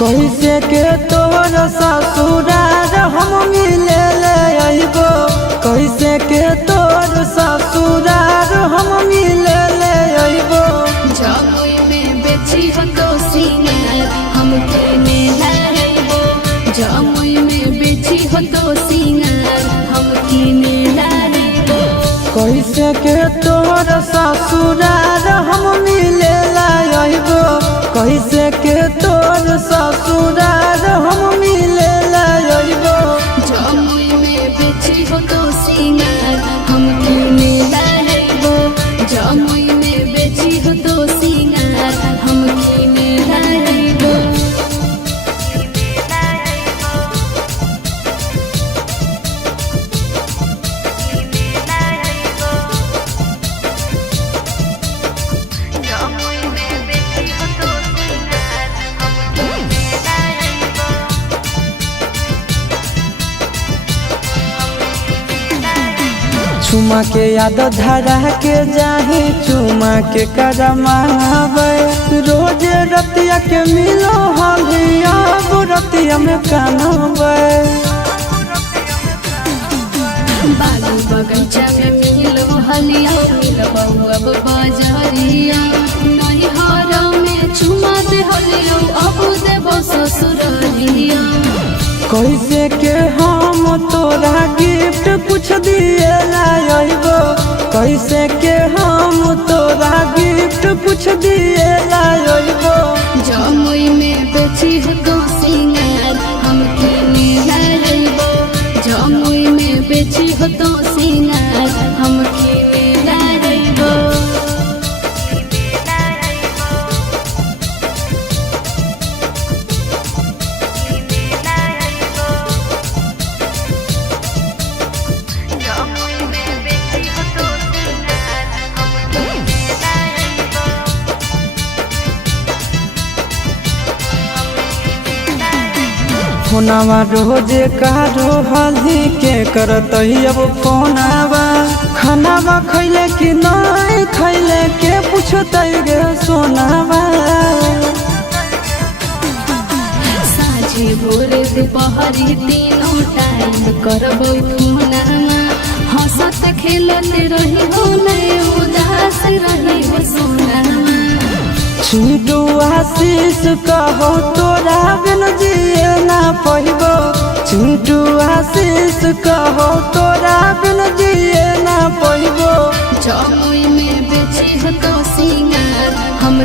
कैसे के तोर ससुरार हम मिले ले अइबो, कैसे के तोर ससुरार हम मिले ले अइबो। जमुई में बेची हो तो सिंगार हम किने लाइबो, जमुई में बेची हो तो सिंगार हम किने लाइबो। कैसे के तोर ससुरार हम मिले ले अइबो, कैसे के तोर ससुरार हम मिले ले अइबो। जमुई में बेची हो तो सिंगार हम किने लाइबो, जमुई में बेची हो तो सिंगार हम किने लाइबो। चुमा के याद धरा के जाही, चुमा के करमावे रोज रतिया के मिलो हलिया रतिया में कानवे। बालू बगीचा में मिलो हलिया मिलबो अब बाजारिया, नहीं हारा में चुमा दे हलिया अब देबो ससुरालिया। कैसे के हम तोरा गिफ्ट कुछ दिए लाइबो, कैसे के हम तोरा गिफ्ट कुछ दिए लाइबो। जमुई में बेची हो तो सिंगार हम किने लाइबो, जमुई में बेची हो तो सिंगार हम किने लाइबो। फोनवा रोजे कारो हल्दी के करत अब फोनवा, खानावा खैले कि नहीं खैले के पूछते गे सोनावा। साझे भोरे दुपहरी तीनों टाइम करबो फोनमा, हंसत खेलत रही हो नहीं उदास रही हो सोनामा। चिंटू आशीष कहो तोरा बिन जिए ना पइबो, चिंटू आशीष कहो तोरा बिन जिए ना पइबो। जमुई में बेची हो तो सिंगार हम